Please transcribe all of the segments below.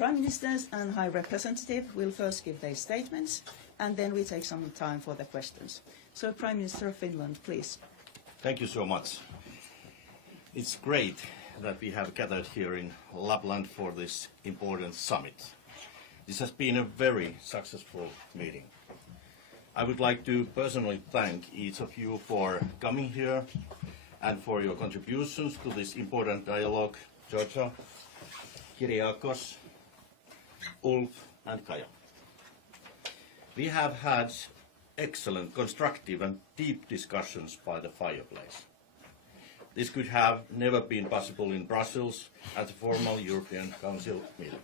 Prime Ministers and High Representative will first give their statements, and then we take some time for the questions. So, Prime Minister of Finland, please. Thank you so much. It's great that we have gathered here in Lapland for this important summit. This has been a very successful meeting. I would like to personally thank each of you for coming here and for your contributions to this important dialogue, Georgia, Kyriakos, Ulf and Kaja. We have had excellent, constructive and deep discussions by the fireplace. This could have never been possible in Brussels at the formal European Council meetings.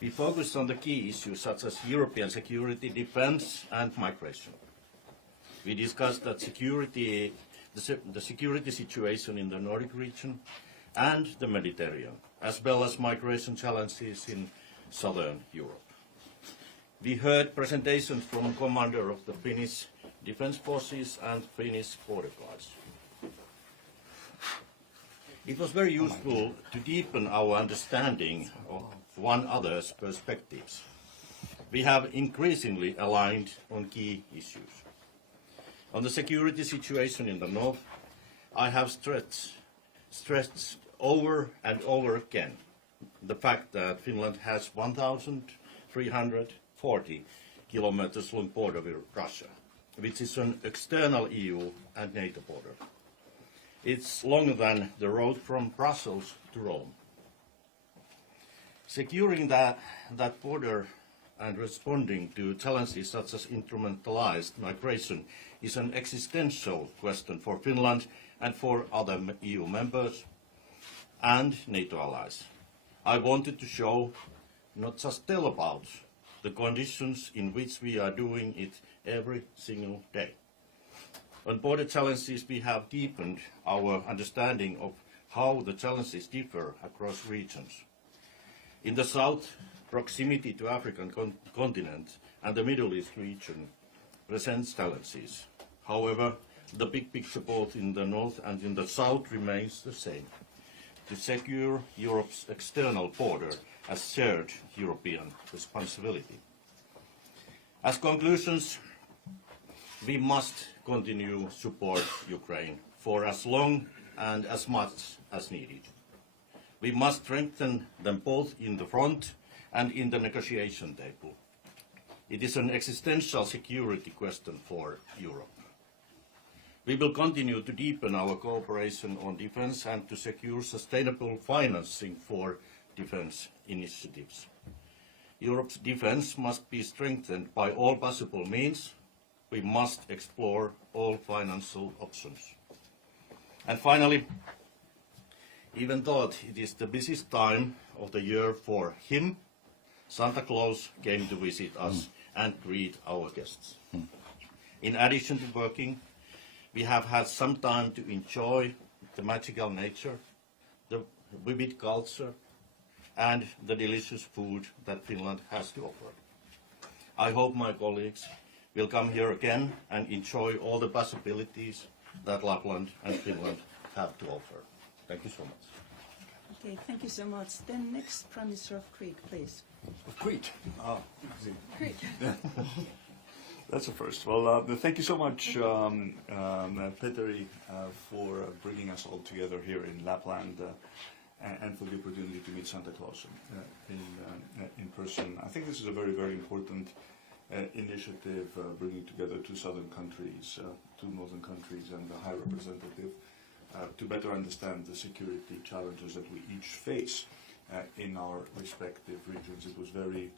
We focused on the key issues such as European security, defence and migration. We discussed that the security situation in the Nordic region and the Mediterranean, as well as migration challenges in southern Europe. We heard presentations from Commander of the Finnish Defence Forces and Finnish border guards. It was very useful to deepen our understanding of one another's perspectives. We have increasingly aligned on key issues. On the security situation in the north, I have stressed over and over again the fact that Finland has 1,340 kilometers long border with Russia, which is an external EU and NATO border. It's longer than the road from Brussels to Rome. Securing that border and responding to challenges such as instrumentalized migration is an existential question for Finland and for other EU members and NATO allies. I wanted to show, not just tell about, the conditions in which we are doing it every single day. On border challenges, we have deepened our understanding of how the challenges differ across regions. In the south, proximity to African continent and the Middle East region presents challenges. However, the big picture both in the north and in the south remains the same: to secure Europe's external border as shared European responsibility. As conclusions, we must continue support Ukraine for as long and as much as needed. We must strengthen them both in the front and in the negotiation table. It is an existential security question for Europe. We will continue to deepen our cooperation on defence and to secure sustainable financing for defence initiatives. Europe's defence must be strengthened by all possible means. We must explore all financial options. And finally, even though it is the busiest time of the year for him, Santa Claus came to visit us and greet our guests. In addition to working, we have had some time to enjoy the magical nature, the vivid culture, and the delicious food that Finland has to offer. I hope my colleagues will come here again and enjoy all the possibilities that Lapland and Finland have to offer. Thank you so much. Okay, thank you so much. Then next, Prime Minister of Crete, please. Of Crete? Crete. That's a first. Well, thank you so much, Petteri, for bringing us all together here in Lapland and for the opportunity to meet Santa Claus in person. I think this is a very, very important initiative, bringing together two southern countries, two northern countries, and the High Representative to better understand the security challenges that we each face in our respective regions. It was very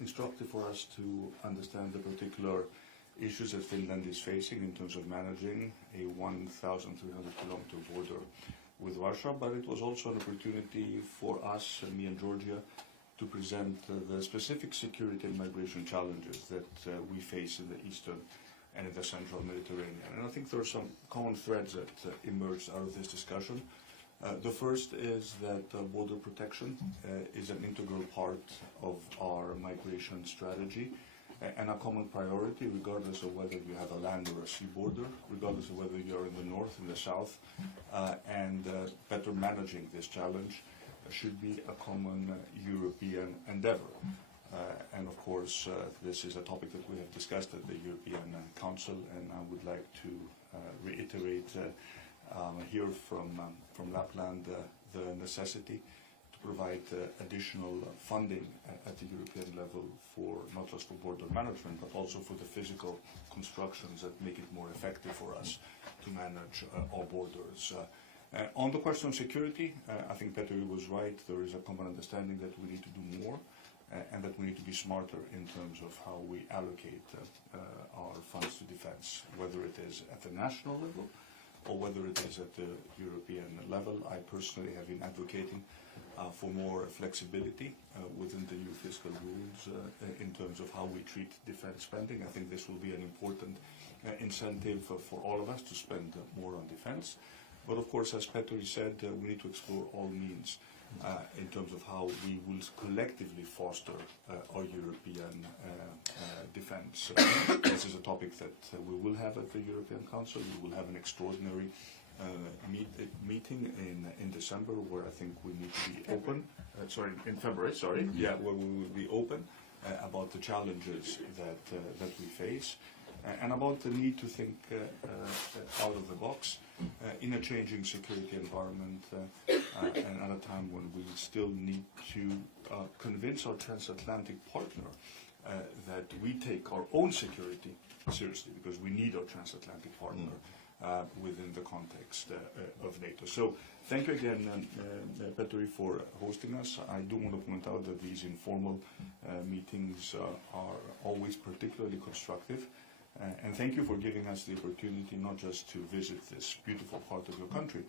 instructive for us to understand the particular issues that Finland is facing in terms of managing a 1,300-kilometer border with Russia, but it was also an opportunity for us, me and Georgia, to present the specific security and migration challenges that we face in the eastern and in the central Mediterranean. And I think there are some common threads that emerged out of this discussion. The first is that border protection is an integral part of our migration strategy and a common priority, regardless of whether you have a land or a sea border, regardless of whether you're in the north, in the south, and better managing this challenge should be a common European endeavor. And of course, this is a topic that we have discussed at the European Council, and I would like to reiterate here from Lapland the necessity to provide additional funding at the European level for not just for border management, but also for the physical constructions that make it more effective for us to manage our borders. On the question of security, I think Petteri was right. There is a common understanding that we need to do more and that we need to be smarter in terms of how we allocate our funds to defense, whether it is at the national level or whether it is at the European level. I personally have been advocating for more flexibility within the new fiscal rules in terms of how we treat defense spending. I think this will be an important incentive for all of us to spend more on defense. But of course, as Petteri said, we need to explore all means in terms of how we will collectively foster our European defense. This is a topic that we will have at the European Council. We will have an extraordinary meeting in December, where I think we need to be open. In February, sorry. Yeah, where we will be open about the challenges that we face. And about the need to think out of the box in a changing security environment and at a time when we still need to convince our transatlantic partner that we take our own security seriously, because we need our transatlantic partner within the context of NATO. So thank you again, Petteri, for hosting us. I do want to point out that these informal meetings are always particularly constructive. And thank you for giving us the opportunity not just to visit this beautiful part of your country,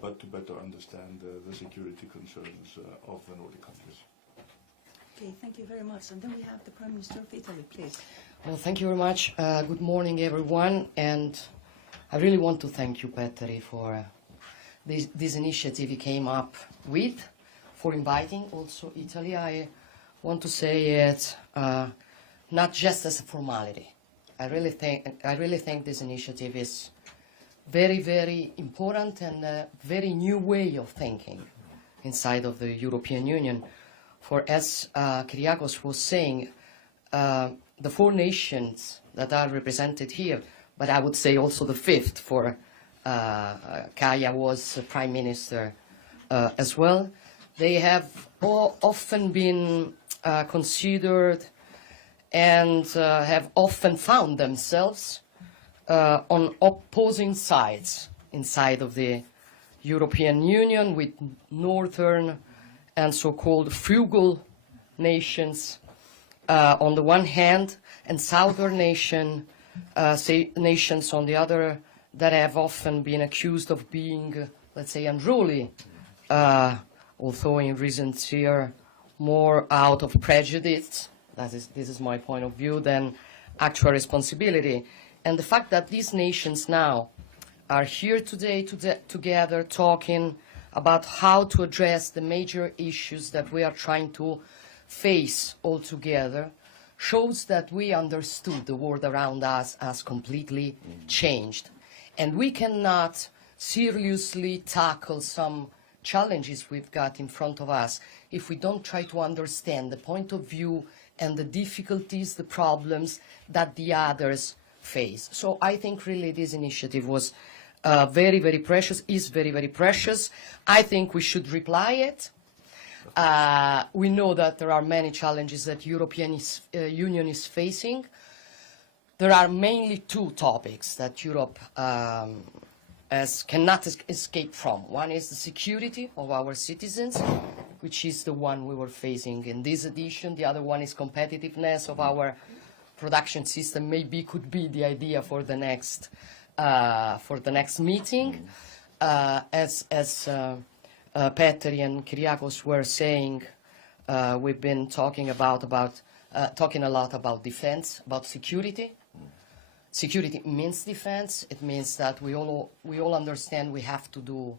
but to better understand the security concerns of the Nordic countries. Okay, thank you very much. And then we have the Prime Minister of Italy, please. Well, thank you very much. Good morning, everyone. And I really want to thank you, Petteri, for this initiative you came up with, for inviting also Italy. I want to say it not just as a formality. I really think this initiative is very, very important and a very new way of thinking inside of the European Union. For as Kyriakos was saying, the 4 nations that are represented here, but I would say also the 5th, for Kaya was Prime Minister as well, they have often been considered and have often found themselves on opposing sides inside of the European Union, with northern and so-called frugal nations on the one hand, and southern nations on the other, that have often been accused of being, let's say, unruly, although in recent years more out of prejudice. This is my point of view, than actual responsibility. And the fact that these nations now are here today together talking about how to address the major issues that we are trying to face all together shows that we understood the world around us has completely changed. And we cannot seriously tackle some challenges we've got in front of us if we don't try to understand the point of view and the difficulties, the problems that the others face. So I think really this initiative was very, very precious, is very, very precious. I think we should reply it. We know that there are many challenges that European Union is facing. There are mainly 2 topics that Europe cannot escape from. One is the security of our citizens, which is the one we were facing in this edition. The other one is competitiveness of our production system. Maybe could be the idea for the next meeting. As Petteri and Kyriakos were saying, we've been talking a lot about defense, about security. Security means defense. It means that we all understand we have to do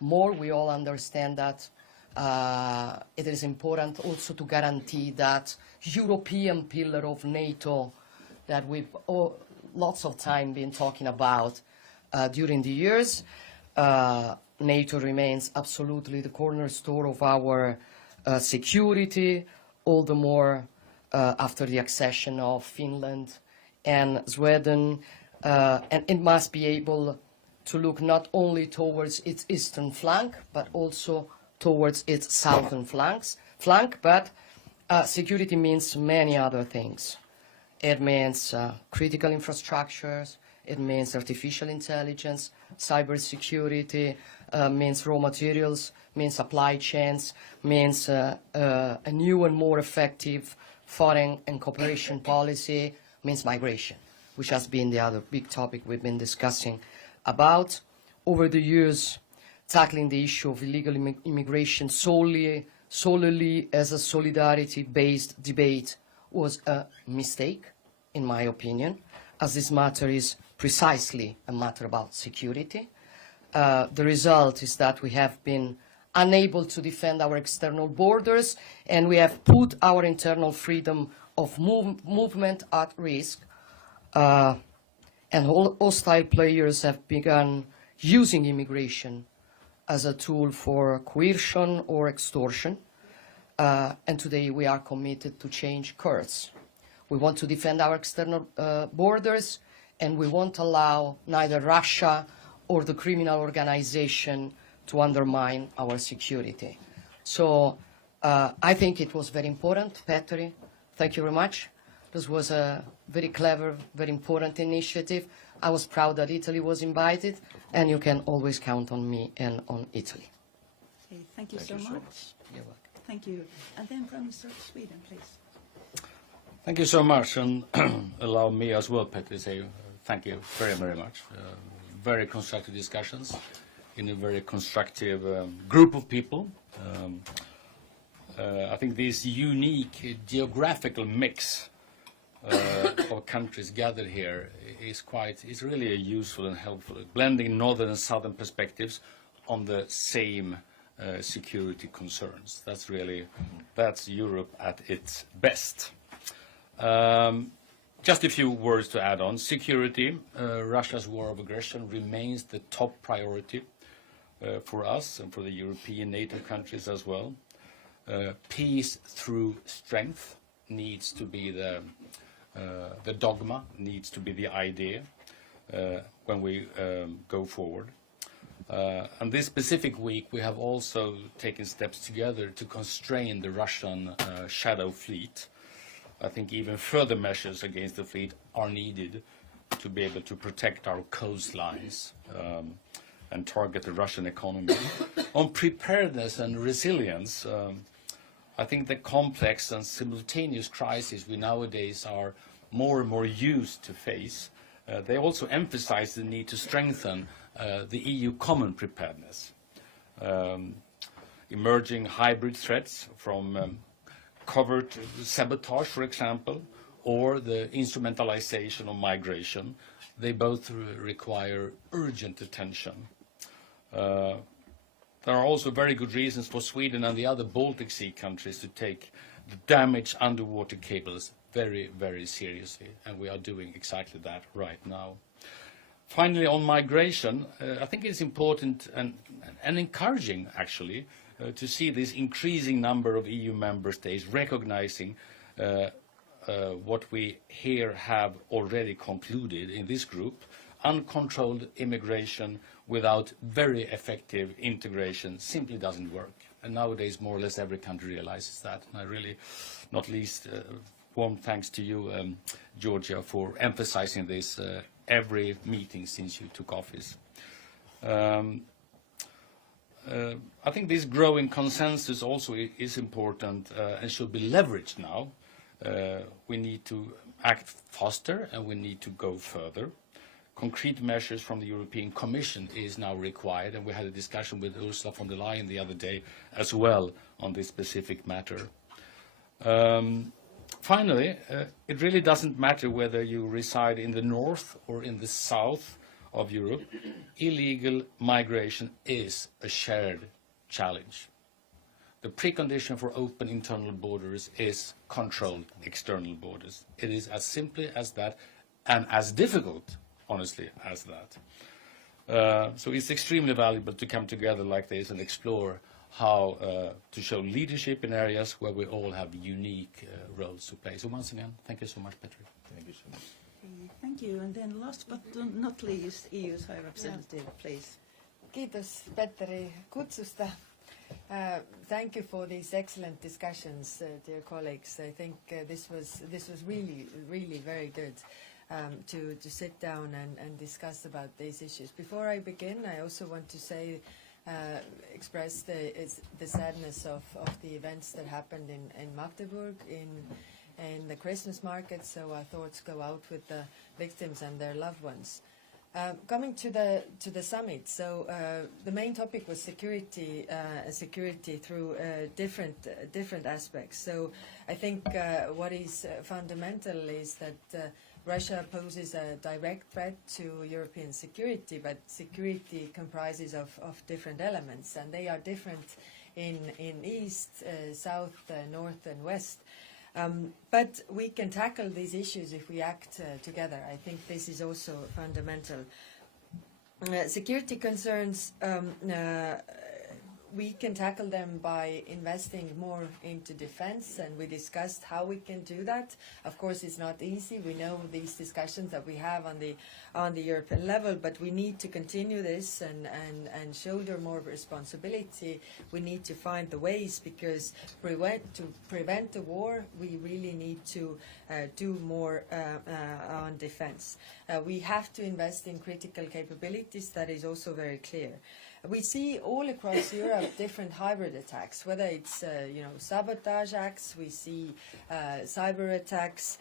more. We all understand that it is important also to guarantee that European pillar of NATO that we've lots of time been talking about during the years. NATO remains absolutely the cornerstone of our security, all the more after the accession of Finland and Sweden, and it must be able to look not only towards its eastern flank, but also towards its southern flank. But security means many other things. It means critical infrastructures, it means artificial intelligence, cybersecurity, means raw materials, means supply chains, means a new and more effective foreign and cooperation policy, means migration, which has been the other big topic we've been discussing about. Over the years, tackling the issue of illegal immigration solely as a solidarity-based debate was a mistake, in my opinion, as this matter is precisely a matter about security. The result is that we have been unable to defend our external borders, and we have put our internal freedom of movement at risk, and hostile players have begun using immigration as a tool for coercion or extortion, and today we are committed to change course. We want to defend our external borders, and we won't allow neither Russia or the criminal organization to undermine our security. So I think it was very important. Petteri, thank you very much. This was a very clever, very important initiative. I was proud that Italy was invited, and you can always count on me and on Italy. Okay, thank you so much. You're welcome. Thank you. And then Prime Minister of Sweden, please. Thank you so much, and allow me as well, Petteri, to say thank you very, very much. Very constructive discussions in a very constructive group of people. I think this unique geographical mix of countries gathered here is really useful and helpful, blending northern and southern perspectives on the same security concerns. That's Europe at its best. Just a few words to add on. Security, Russia's war of aggression remains the top priority for us and for the European NATO countries as well. Peace through strength needs to be the dogma, needs to be the idea when we go forward. And this specific week we have also taken steps together to constrain the Russian shadow fleet. I think even further measures against the fleet are needed to be able to protect our coastlines and target the Russian economy. On preparedness and resilience, I think the complex and simultaneous crises we nowadays are more and more used to face, they also emphasize the need to strengthen the EU common preparedness. Emerging hybrid threats from covert sabotage, for example, or the instrumentalization of migration, they both require urgent attention. There are also very good reasons for Sweden and the other Baltic Sea countries to take the damaged underwater cables very, very seriously, and we are doing exactly that right now. Finally, on migration, I think it's important and encouraging, actually, to see this increasing number of EU member states recognizing what we here have already concluded in this group. Uncontrolled immigration without very effective integration simply doesn't work. And nowadays, more or less every country realizes that. And I really, not least, warm thanks to you, Georgia, for emphasizing this every meeting since you took office. I think this growing consensus also is important and should be leveraged now. We need to act faster and we need to go further. Concrete measures from the European Commission is now required, and we had a discussion with Ursula von der Leyen the other day as well on this specific matter. Finally, it really doesn't matter whether you reside in the north or in the south of Europe. Illegal migration is a shared challenge. The precondition for open internal borders is controlled external borders. It is as simple as that, and as difficult, honestly, as that. So it's extremely valuable to come together like this and explore how to show leadership in areas where we all have unique roles to play. So once again, thank you so much, Petri. Thank you so much. Thank you. And then last but not least, EU's High Representative, please. Kiitos Petteri kutsusta. Thank you for these excellent discussions, dear colleagues. I think this was really very good to sit down and discuss about these issues. Before I begin, I also want to say, express the sadness of the events that happened in Magdeburg in the Christmas market. So our thoughts go out with the victims and their loved ones. Coming to the summit, so the main topic was security through different aspects. So I think what is fundamental is that Russia poses a direct threat to European security, but security comprises of different elements, and they are different in east, south, north, and west. But we can tackle these issues if we act together. I think this is also fundamental. Security concerns, we can tackle them by investing more into defense, and we discussed how we can do that. Of course, it's not easy. We know these discussions that we have on the European level, but we need to continue this and shoulder more responsibility. We need to find the ways, because to prevent the war, we really need to do more on defense. We have to invest in critical capabilities. That is also very clear. We see all across Europe different hybrid attacks, whether it's sabotage acts, we see cyber attacks,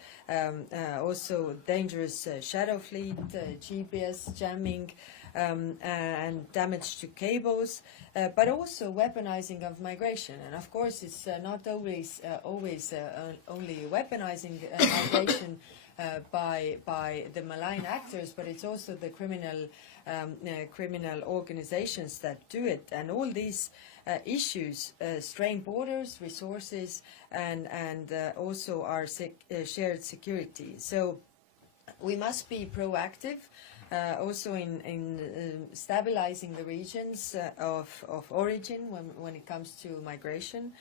also dangerous shadow fleet, GPS jamming, and damage to cables, but also weaponizing of migration. And of course, it's not always only weaponizing migration by the malign actors, but it's also the criminal organizations that do it. And all these issues strain borders, resources, and also our shared security. So we must be proactive. Also in stabilizing the regions of origin when it comes to migration,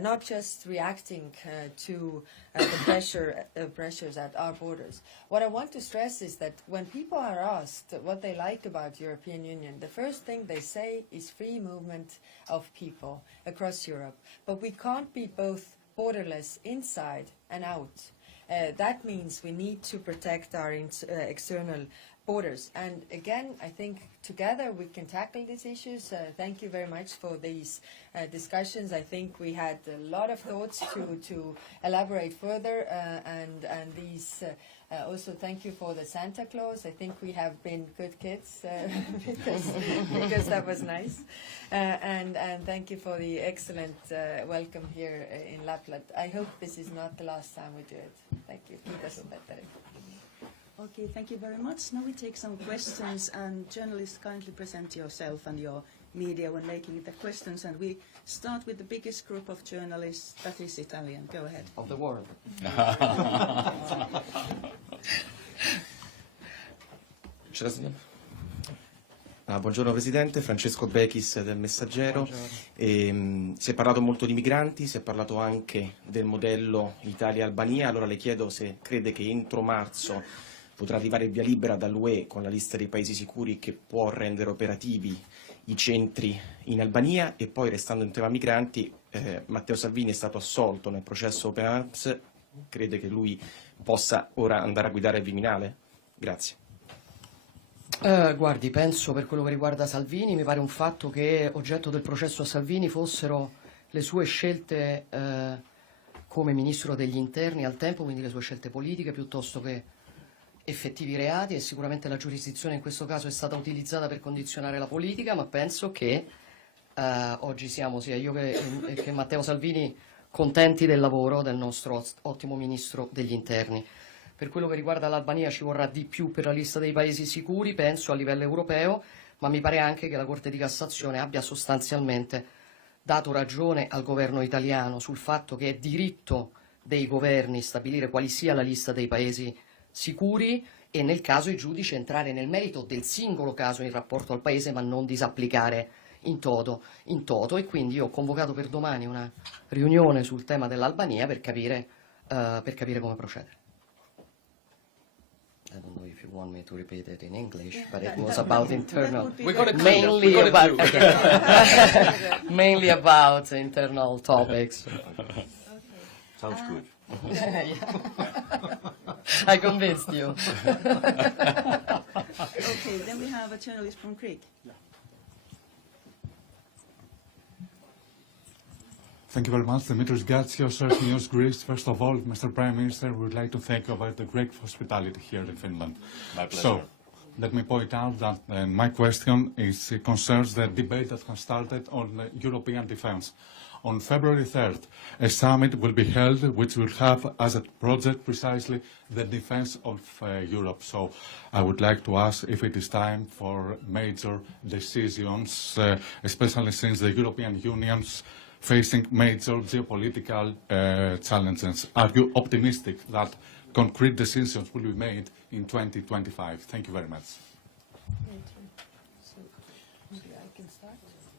not just reacting to the pressures at our borders. What I want to stress is that when people are asked what they like about European Union, the first thing they say is free movement of people across Europe. But we can't be both borderless inside and out. That means we need to protect our external borders. And again, I think together we can tackle these issues. Thank you very much for these discussions. I think we had a lot of thoughts to elaborate further, and these also thank you for the Santa Claus. I think we have been good kids because that was nice. And thank you for the excellent welcome here in Lapland. I hope this is not the last time we do it. Thank you. Kiitos, Petteri. Okay, thank you very much. Now we take some questions, and journalists, kindly present yourself and your media when making the questions. And we start with the biggest group of journalists, that is Italian. Go ahead. Of the world. Buongiorno Presidente, Francesco Bechis del Messaggero. Si è parlato molto di migranti, si è parlato anche del modello Italia-Albania. Allora le chiedo se crede che entro marzo potrà arrivare il via libera dall'UE con la lista dei paesi sicuri che può rendere operativi i centri in Albania. E poi, restando in tema migranti, Matteo Salvini è stato assolto nel processo Open Arms. Crede che lui possa ora andare a guidare il Viminale? Grazie. Guardi, penso, per quello che riguarda Salvini, mi pare un fatto che oggetto del processo a Salvini fossero le sue scelte come Ministro degli Interni al tempo, quindi le sue scelte politiche, piuttosto che effettivi reati, e sicuramente la giurisdizione in questo caso è stata utilizzata per condizionare la politica, ma penso che oggi siamo, sia io che Matteo Salvini, contenti del lavoro del nostro ottimo Ministro degli Interni. Per quello che riguarda l'Albania ci vorrà di più per la lista dei paesi sicuri, penso, a livello europeo, ma mi pare anche che la Corte di Cassazione abbia sostanzialmente dato ragione al governo italiano sul fatto che è diritto dei governi stabilire quali sia la lista dei paesi sicuri, e nel caso i giudici entrare nel merito del singolo caso in rapporto al Paese, ma non disapplicare in toto, e quindi io ho convocato per domani una riunione sul tema dell'Albania per capire come procedere. I don't know if you want me to repeat it in English, but it was about internal, mainly about internal topics. Sounds good. I convinced you. Okay, then we have a journalist from Greek. Thank you very much. Dimitris Gatsios, News Greece. First of all, Mr. Prime Minister, we would like to thank you about the great hospitality here in Finland. My pleasure. So, let me point out that my question concerns the debate that has started on European defence. On February 3rd, a summit will be held which will have as a project precisely the defence of Europe. So I would like to ask if it is time for major decisions, especially since the European Union's facing major geopolitical challenges. Are you optimistic that concrete decisions will be made in 2025? Thank you very much. I can start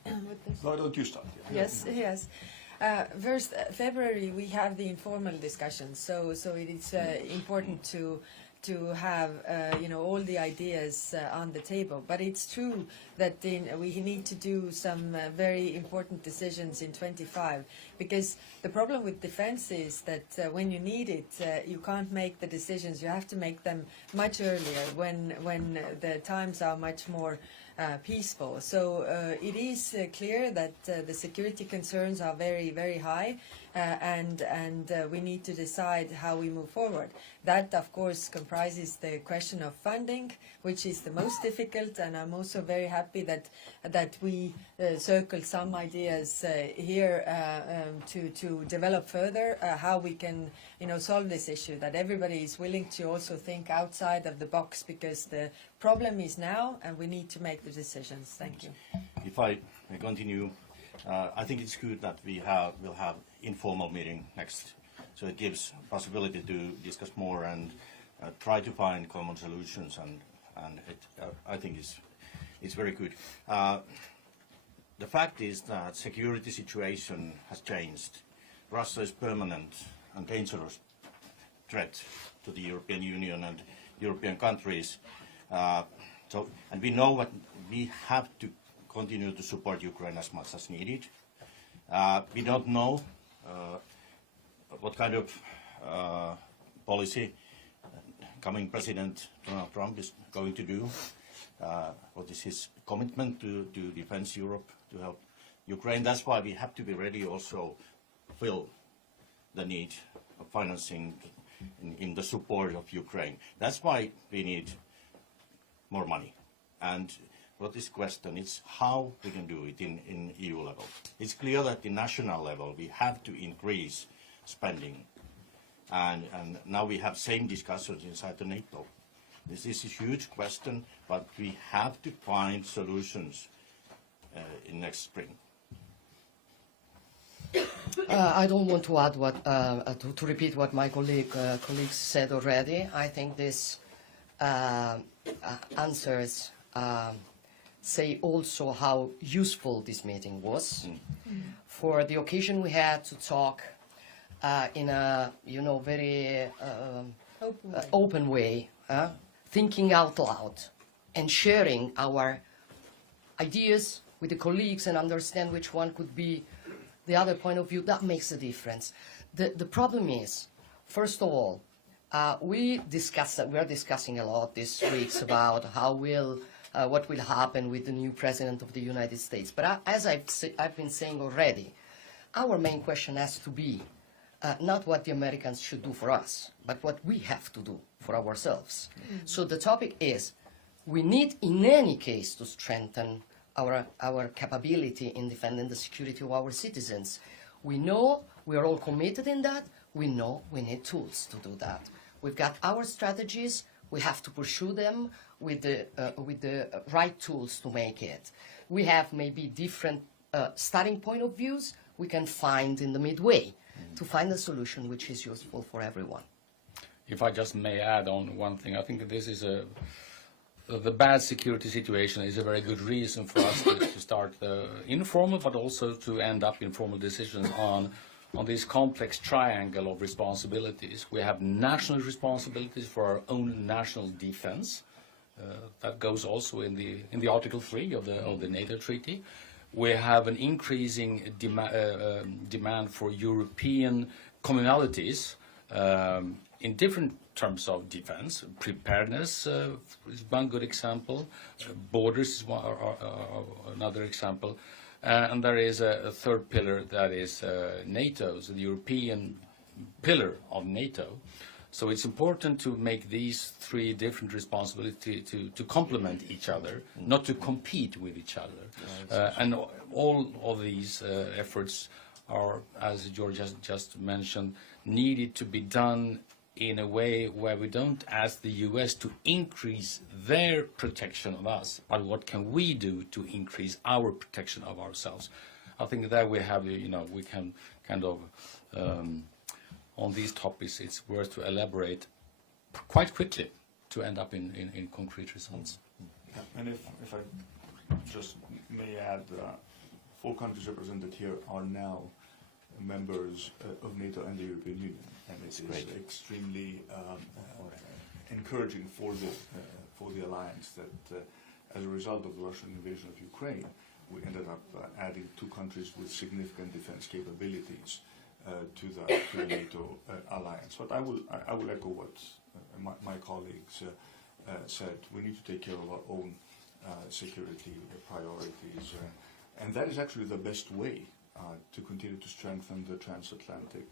with this. Why don't you start? Yeah. Yes. First, February we have the informal discussions, so it is important to have all the ideas on the table. But it's true that we need to do some very important decisions in 25, because the problem with defense is that when you need it, you can't make the decisions. You have to make them much earlier when the times are much more peaceful. So it is clear that the security concerns are very, very high, and we need to decide how we move forward. That, of course, comprises the question of funding, which is the most difficult, and I'm also very happy that we circle some ideas here to develop further how we can solve this issue, that everybody is willing to also think outside of the box, because the problem is now and we need to make the decisions. Thank you. If I may continue, I think it's good that we'll have informal meeting next, so it gives possibility to discuss more and try to find common solutions, and I think it's very good. The fact is that security situation has changed. Russia is permanent and dangerous threat to the European Union and European countries. And we know what we have to continue to support Ukraine as much as needed. We don't know what kind of policy coming President Donald Trump is going to do. What is his commitment to defend Europe, to help Ukraine? That's why we have to be ready also fill the need of financing in the support of Ukraine. That's why we need more money. And what is question is how we can do it in EU level. It's clear that in national level we have to increase spending. And now we have same discussions inside the NATO. This is a huge question, but we have to find solutions in next spring. I don't want to add to repeat what my colleagues said already. I think this answers say also how useful this meeting was. For the occasion we had to talk in a very open way, thinking out loud and sharing our ideas with the colleagues and understand which one could be the other point of view. That makes a difference. The problem is, first of all, we are discussing a lot these weeks about what will happen with the new President of the United States. But as I've been saying already, our main question has to be not what the Americans should do for us, but what we have to do for ourselves. So the topic is, we need in any case to strengthen our capability in defending the security of our citizens. We know we are all committed in that. We know we need tools to do that. We've got our strategies. We have to pursue them with the right tools to make it. We have maybe different starting point of views. We can find in the midway to find a solution which is useful for everyone. If I just may add on one thing, I think this is the bad security situation is a very good reason for us to start informal, but also to end up in formal decisions on this complex triangle of responsibilities. We have national responsibilities for our own national defense. That goes also in the Article 3 of the NATO Treaty. We have an increasing demand for European communalities in different terms of defense. Preparedness is one good example. Borders is another example. And there is a third pillar that is NATO, so the European pillar of NATO. So it's important to make these three different responsibilities to complement each other, not to compete with each other. And all of these efforts are, as George has just mentioned, needed to be done in a way where we don't ask the US to increase their protection of us, but what can we do to increase our protection of ourselves? I think that we have, we can kind of, on these topics, it's worth to elaborate quite quickly to end up in concrete results. Yeah, and if I just may add, 4 countries represented here are now members of NATO and the European Union, and it is extremely encouraging for the alliance that as a result of the Russian invasion of Ukraine, we ended up adding 2 countries with significant defense capabilities to the NATO alliance. But I will echo what my colleagues said. We need to take care of our own security priorities, and that is actually the best way to continue to strengthen the transatlantic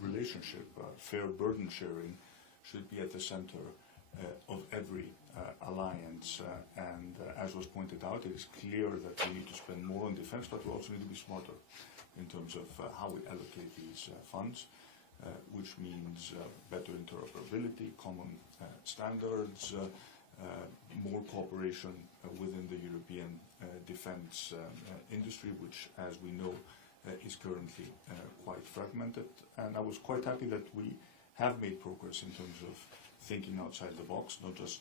relationship. Fair burden sharing should be at the center of every alliance, and as was pointed out, it is clear that we need to spend more on defense, but we also need to be smarter in terms of how we allocate these funds, which means better interoperability, common standards, more cooperation within the European defense industry, which, as we know, is currently quite fragmented. And I was quite happy that we have made progress in terms of thinking outside the box, not just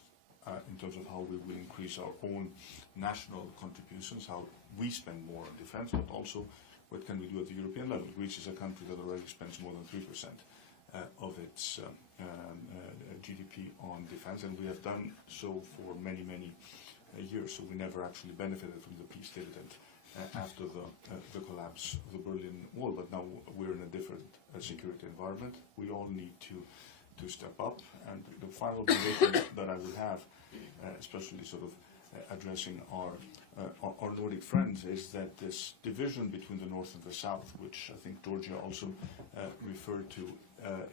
in terms of how we will increase our own national contributions, how we spend more on defense, but also what can we do at the European level. Greece is a country that already spends more than 3% of its GDP on defense, and we have done so for many, many years. So we never actually benefited from the peace dividend after the collapse of the Berlin Wall. But now we're in a different security environment. We all need to step up. And the final observation that I would have, especially sort of addressing our Nordic friends, is that this division between the North and the South, which I think Georgia also referred to,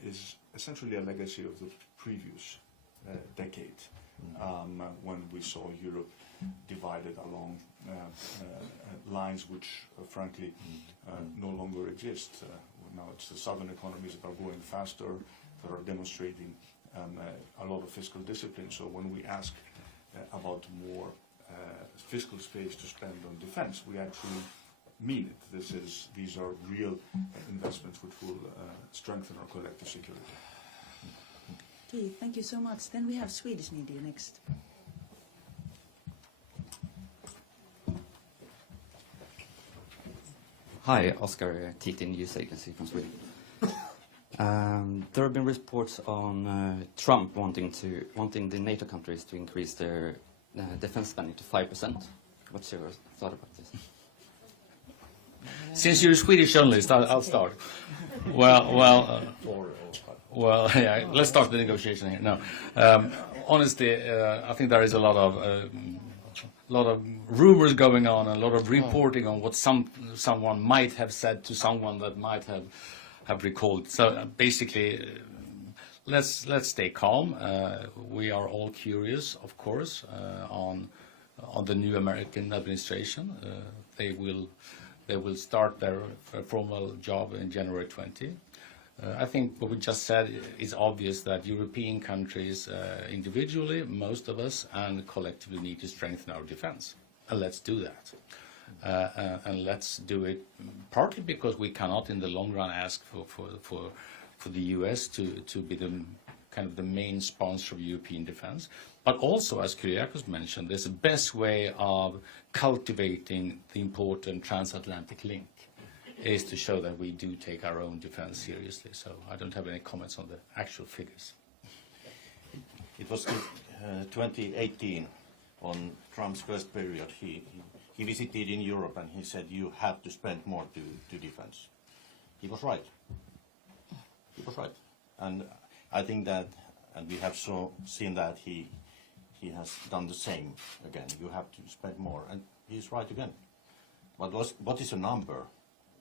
is essentially a legacy of the previous decade, when we saw Europe divided along lines which, frankly, no longer exist. Now it's the southern economies that are growing faster, that are demonstrating a lot of fiscal discipline. So when we ask about more fiscal space to spend on defense, we actually mean it. These are real investments which will strengthen our collective security. Okay, thank you so much. Then we have Swedish media next. Hi, Oscar TT News Agency from Sweden. There have been reports on Trump wanting the NATO countries to increase their defense spending to 5%. What's your thought about this? Since you're a Swedish journalist, I'll start. Well, yeah, let's start the negotiation here. No, honestly, I think there is a lot of rumors going on, a lot of reporting on what someone might have said to someone that might have recalled. So basically, let's stay calm. We are all curious, of course, on the new American administration. They will start their formal job in January 20. I think what we just said is obvious, that European countries individually, most of us, and collectively need to strengthen our defense. And let's do that. And let's do it partly because we cannot in the long run ask for the US to be the kind of the main sponsor of European defense. But also, as Kyriakos mentioned, there's the best way of cultivating the important transatlantic link is to show that we do take our own defense seriously. So I don't have any comments on the actual figures. It was 2018, on Trump's first period, he visited in Europe and he said you have to spend more to defense. He was right. He was right. And I think that, and we have seen that he has done the same again. You have to spend more, and he's right again. But what is a number?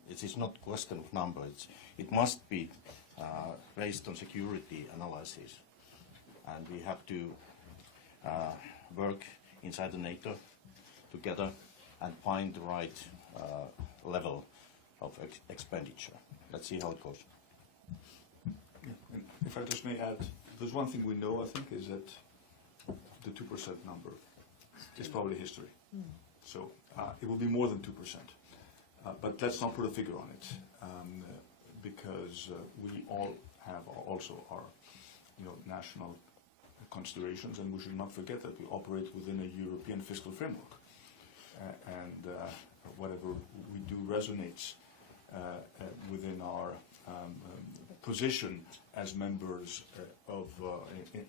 It is not a question of number. It must be based on security analysis. And we have to work inside the NATO together and find the right level of expenditure. Let's see how it goes. Yeah. And if I just may add, there's one thing we know, I think, is that the 2% number is probably history. So it will be more than 2%. But let's not put a figure on it, because we all have also our national considerations, and we should not forget that we operate within a European fiscal framework. And whatever we do resonates within our position as members of,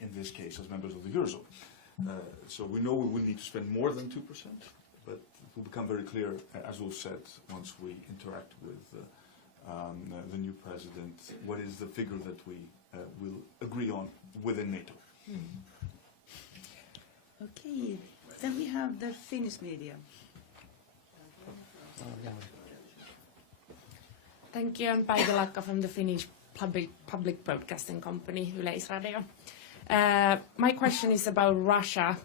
in this case, as members of the Eurozone. So we know we will need to spend more than 2%, but it will become very clear, as we've said, once we interact with the new president, what is the figure that we will agree on within NATO. Okay, then we have the Finnish media. Thank you. I'm Päivi Lakka from the Finnish public broadcasting company, Yleisradio. My question is about Russia.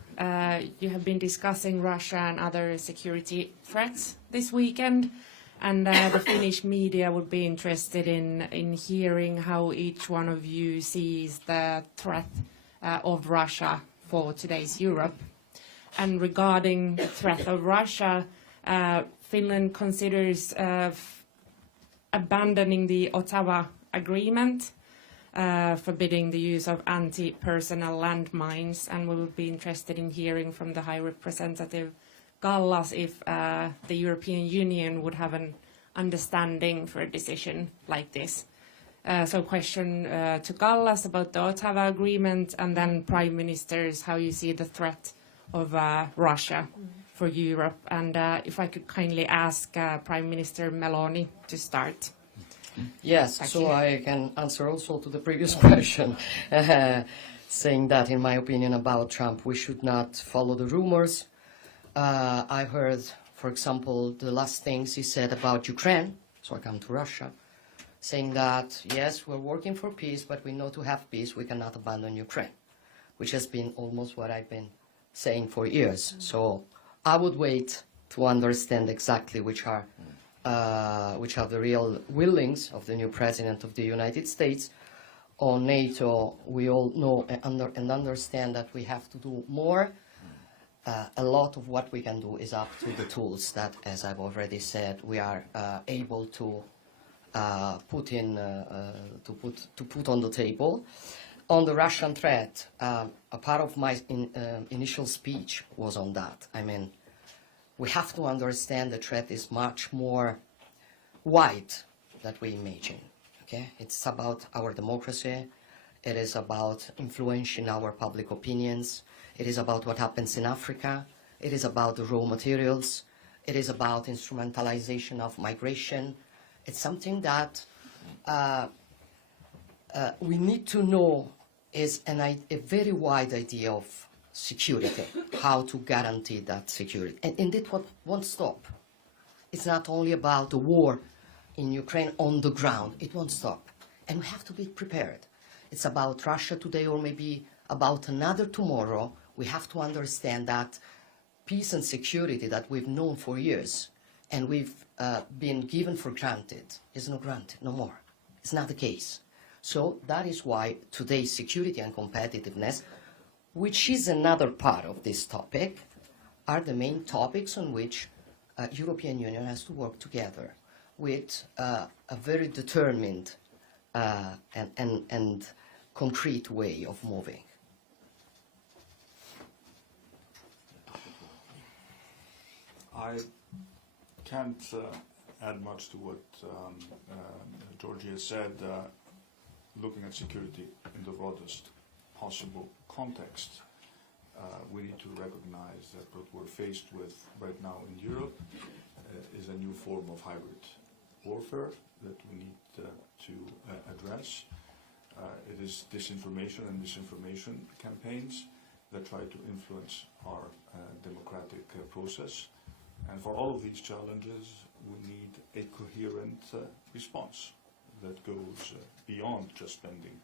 You have been discussing Russia and other security threats this weekend, and the Finnish media would be interested in hearing how each one of you sees the threat of Russia for today's Europe. And regarding the threat of Russia, Finland considers abandoning the Ottawa Agreement, forbidding the use of anti-personnel landmines, and we would be interested in hearing from the High Representative Gallas if the European Union would have an understanding for a decision like this. So question to Gallas about the Ottawa Agreement, and then Prime Ministers, how you see the threat of Russia for Europe. And if I could kindly ask Prime Minister Meloni to start. Yes, so I can answer also to the previous question, saying that, in my opinion, about Trump, we should not follow the rumors. I heard, for example, the last things he said about Ukraine, so I come to Russia, saying that, yes, we're working for peace, but we know to have peace, we cannot abandon Ukraine, which has been almost what I've been saying for years. So I would wait to understand exactly which are the real willings of the new President of the United States. On NATO, we all know and understand that we have to do more. A lot of what we can do is up to the tools that, as I've already said, we are able to put on the table. On the Russian threat, a part of my initial speech was on that. I mean, we have to understand the threat is much more wide than we imagine. Okay, it's about our democracy. It is about influencing our public opinions. It is about what happens in Africa. It is about the raw materials. It is about instrumentalization of migration. It's something that we need to know is a very wide idea of security, how to guarantee that security. And indeed, what won't stop. It's not only about the war in Ukraine on the ground. It won't stop. And we have to be prepared. It's about Russia today or maybe about another tomorrow. We have to understand that peace and security that we've known for years and we've been given for granted is not granted no more. It's not the case. So that is why today's security and competitiveness, which is another part of this topic, are the main topics on which European Union has to work together with a very determined and concrete way of moving. I can't add much to what Georgie has said. Looking at security in the broadest possible context, we need to recognize that what we're faced with right now in Europe is a new form of hybrid warfare that we need to address. It is disinformation and misinformation campaigns that try to influence our democratic process. And for all of these challenges, we need a coherent response that goes beyond just spending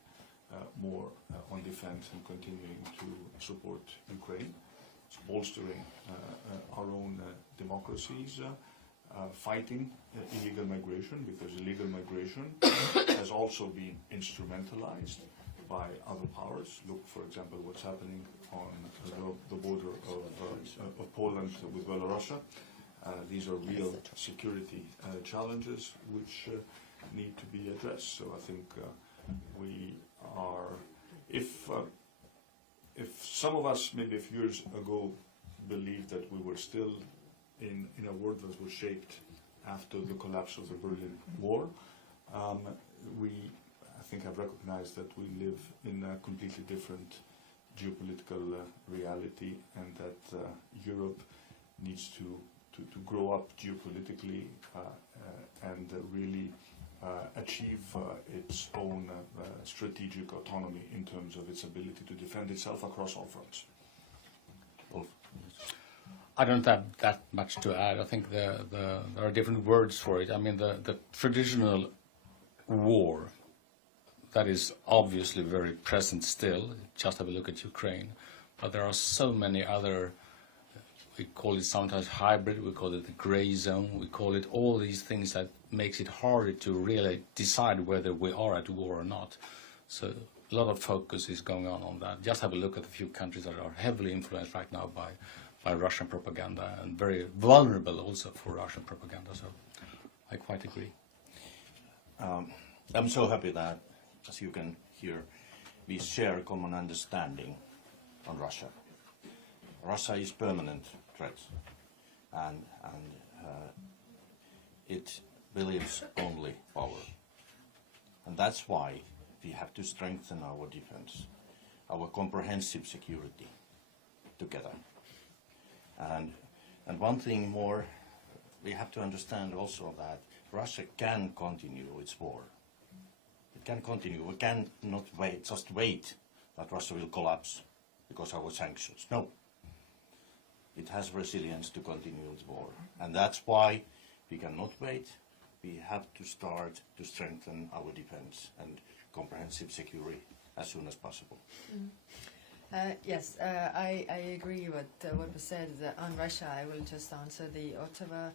more on defense and continuing to support Ukraine. It's bolstering our own democracies, fighting illegal migration, because illegal migration has also been instrumentalized by other powers. Look, for example, what's happening on the border of Poland with Belarus. These are real security challenges which need to be addressed. So I think we are, if some of us maybe a few years ago believed that we were still in a world that was shaped after the collapse of the Berlin Wall, we, I think, have recognized that we live in a completely different geopolitical reality, and that Europe needs to grow up geopolitically and really achieve its own strategic autonomy in terms of its ability to defend itself across all fronts. I don't have that much to add. I think there are different words for it. I mean, the traditional war, that is obviously very present still. Just have a look at Ukraine. But there are so many other, we call it sometimes hybrid, we call it the gray zone, we call it all these things that makes it harder to really decide whether we are at war or not. So a lot of focus is going on that. Just have a look at a few countries that are heavily influenced right now by Russian propaganda, and very vulnerable also for Russian propaganda. So I quite agree. I'm so happy that, as you can hear, we share a common understanding on Russia. Russia is permanent threat, and it believes only power. And that's why we have to strengthen our defense, our comprehensive security together. And one thing more, we have to understand also that Russia can continue its war. It can continue. We cannot just wait that Russia will collapse because of our sanctions. No. It has resilience to continue its war. And that's why we cannot wait. We have to start to strengthen our defense and comprehensive security as soon as possible. Mm. Yes, I agree with what was said on Russia. I will just answer the Ottawa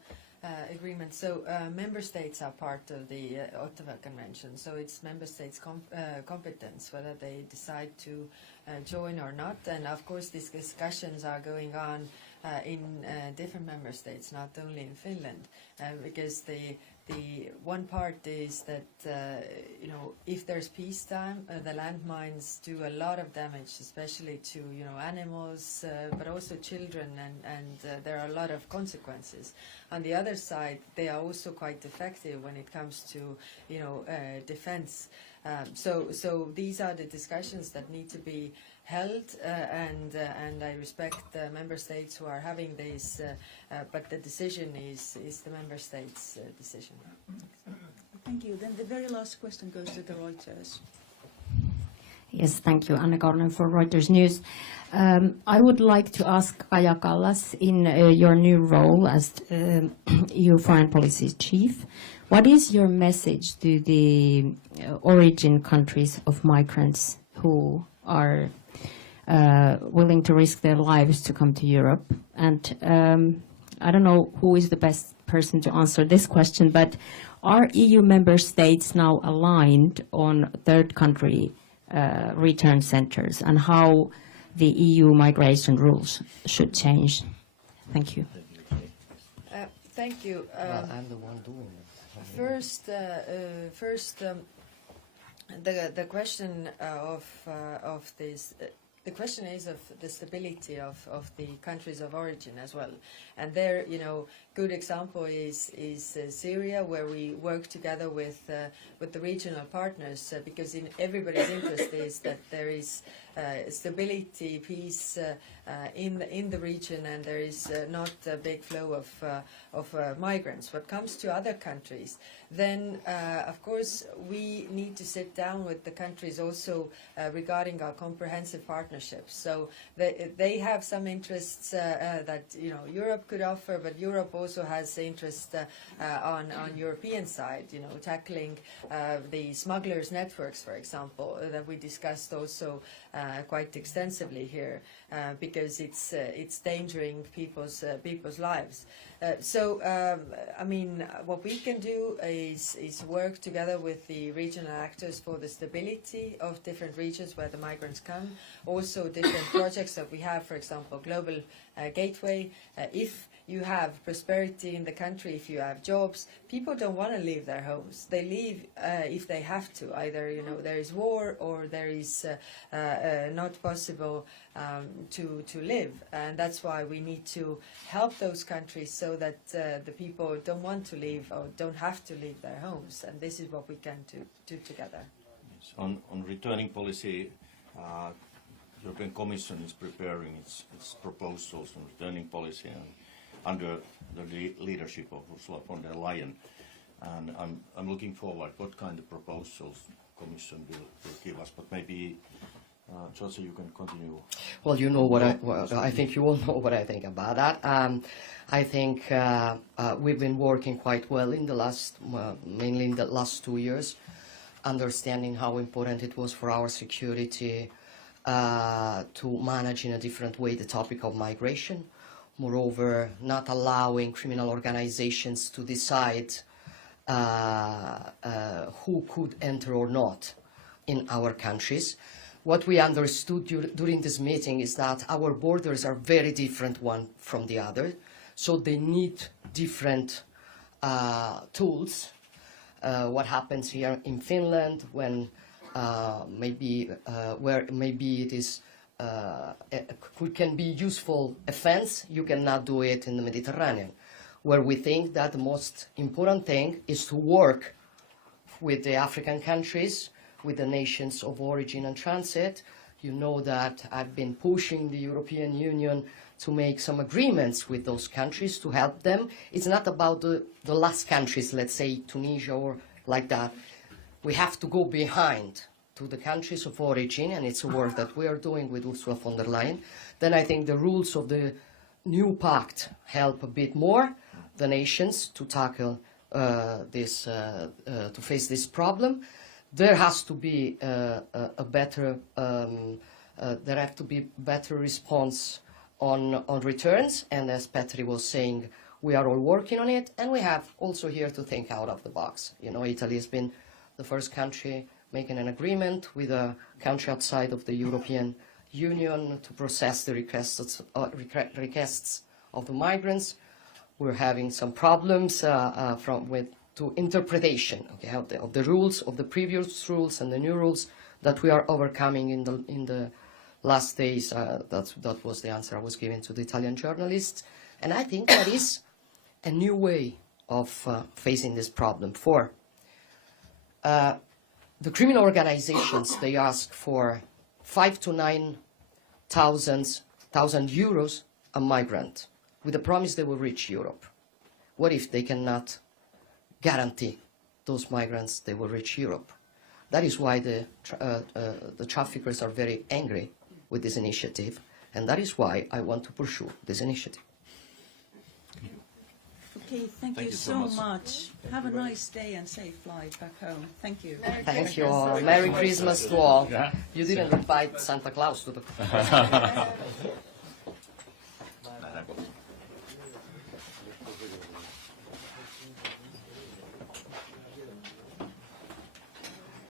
agreement. So member states are part of the Ottawa Convention, so it's member states' competence whether they decide to join or not. And of course these discussions are going on in different member states, not only in Finland, because the one part is that if there's peacetime, the landmines do a lot of damage, especially to animals, but also children, and there are a lot of consequences. On the other side, they are also quite effective when it comes to defense. So these are the discussions that need to be held, and I respect the member states who are having these, but the decision is the member states' decision. Thank you. Then the very last question goes to the Reuters. Yes, thank you. Anna Karlen for Reuters News. I would like to ask Kaja Kallas, in your new role as EU Foreign Policy Chief, what is your message to the origin countries of migrants who are willing to risk their lives to come to Europe? And I don't know who is the best person to answer this question, but are EU member states now aligned on third country return centers and how the EU migration rules should change? Thank you. Thank you. Well, I'm the one doing it. First, the question of this. The question is of the stability of the countries of origin as well, and there, good example is Syria, where we work together with the regional partners, because in everybody's interest is that there is stability, peace in the region, and there is not a big flow of migrants. What comes to other countries, then of course we need to sit down with the countries also regarding our comprehensive partnerships. So they have some interests that Europe could offer, but Europe also has interest on European side, tackling the smugglers' networks, for example, that we discussed also quite extensively here, because it's endangering people's lives. I mean, what we can do is work together with the regional actors for the stability of different regions where the migrants come. Also, different projects that we have, for example, Global Gateway. If you have prosperity in the country, if you have jobs, people don't want to leave their homes. They leave if they have to. Either there is war, or there is not possible to live, and that's why we need to help those countries so that the people don't want to leave or don't have to leave their homes, and this is what we can do together. Yes. On returning policy, European Commission is preparing its proposals on returning policy and under the leadership of Ursula von der Leyen, and I'm looking forward what kind of proposals Commission will give us. But maybe, Jose, you can continue. Well, you know I think you all know what I think about that. I think we've been working quite well in the mainly in the last 2 years, understanding how important it was for our security to manage in a different way the topic of migration. Moreover, not allowing criminal organizations to decide who could enter or not in our countries. What we understood during this meeting is that our borders are very different one from the other, so they need different tools. What happens here in Finland when where maybe it is can be useful offense, you cannot do it in the Mediterranean, where we think that the most important thing is to work with the African countries, with the nations of origin and transit. You know that I've been pushing the European Union to make some agreements with those countries to help them. It's not about the last countries, let's say Tunisia or like that. We have to go behind to the countries of origin, and it's a work that we are doing with Ursula von der Leyen. Then I think the rules of the new pact help a bit more the nations to tackle to face this problem. There has to be a better better response on returns, and as Petri was saying, we are all working on it, and we have also here to think out of the box. Italy has been the first country making an agreement with a country outside of the European Union to process the requests of the migrants. We're having some problems to interpretation of the rules, of the previous rules and the new rules that we are overcoming in the last days. That was the answer I was giving to the Italian journalists, and I think that is a new way of facing this problem. The criminal organizations, they ask for 5,000 to 9,000 euros a migrant, with the promise they will reach Europe. What if they cannot guarantee those migrants they will reach Europe? That is why the traffickers are very angry with this initiative, and that is why I want to pursue this initiative. Okay, thank you so much. Have a nice day and safe flight back home. Thank you. Thank you all. Merry Christmas to all. You didn't invite Santa Claus to the